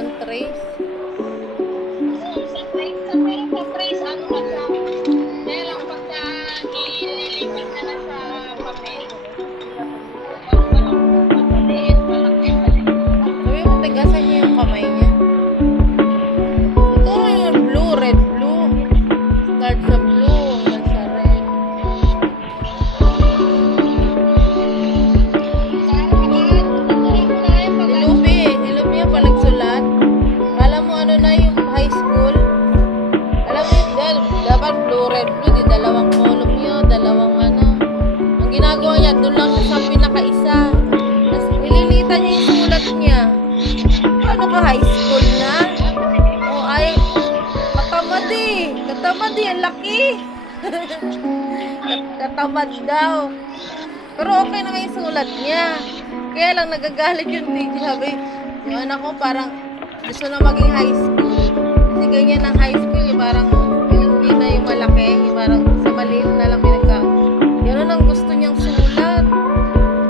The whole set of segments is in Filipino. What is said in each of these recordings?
Walang trace. Sa trace, sa trace, ano ka sa kaya lang pagka nililipat na lang sa papel. Sabi mo, tigasan niya yung kamay niya. Ito yung blue, red, blue. Start sa blue, hanggang sa red. Nilupi yung panagsulat. Alam mo ano na yung high school? Alam mo yun, dapat blue, red, blue. Di dalawang column yun, dalawang ano. Ang ginagawa niya, doon lang sa pinakaisa. Tapos nililitan niya yung sulat niya. Paano ka high school na? O ay, katamad eh. Katamad eh, ang laki. Katamad daw. Pero okay naman yung sulat niya. Kaya lang nagagalit yung teacher. Sabi, yung anak ko parang gusto na maging high school. Kasi ganyan ang high school. Yung parang yung hindi na yung malaki. Yung parang sa maliit na lang pinagka. Gano'n ang gusto niyang sulat.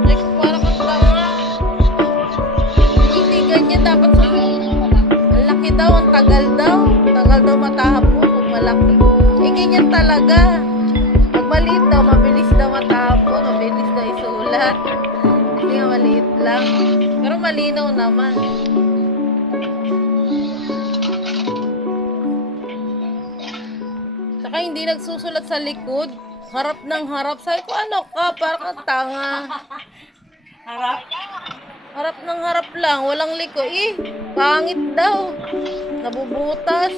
Like, parang ang tanga. Hindi ganyan dapat sulat. Ang laki daw, ang tagal daw. Tagal daw matahapon kung malaki. Eh, ganyan talaga. Pag maliit daw, mabilis daw matahapon. Mabilis daw isulat. Hindi nga maliit lang. Pero malinaw naman. Saka hindi nagsusulat sa likod. Harap ng harap. Sabi ko, ano ka? Parang kang tanga. Harap? Harap ng harap lang. Walang likod. Eh, pangit daw. Nabubutas.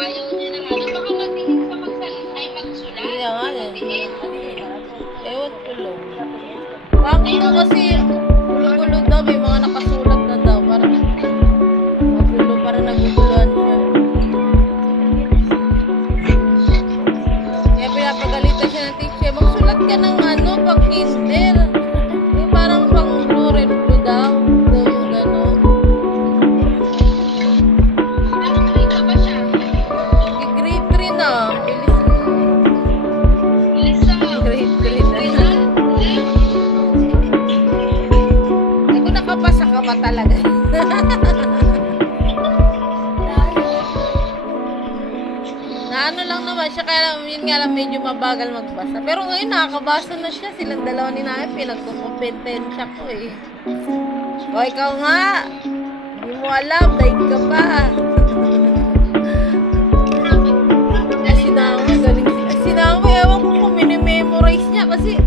Ayaw niya na nga. Baka matingin sa ay magsulat. Hindi nga eh. Ewan ko lang. Pangit daw kasi gulo-gulo daw. May mga nakasulat na daw. Parang magulo. Parang naguguluhan siya. Kaya pinapagalitan siya ng teacher. Magsulat ka ng ano, pang kinder. Yung parang pang blue, red, blue daw. Daw yung gano'n. Ano grade na ba siya? Grade 3 na. Bilis. Bilis sa Grade 3 na. Ako nakapasa ka ba talaga? Na ano lang naman siya, kaya yun nga lang medyo mabagal magbasa. Pero ngayon nakakabasa na siya. Silang dalawa ni Naya, pinagkukumpetensya ko eh. O ikaw nga, hindi mo alam, daig ka pa. Sinama, galing sinama, ewan ko kung minimemorize niya kasi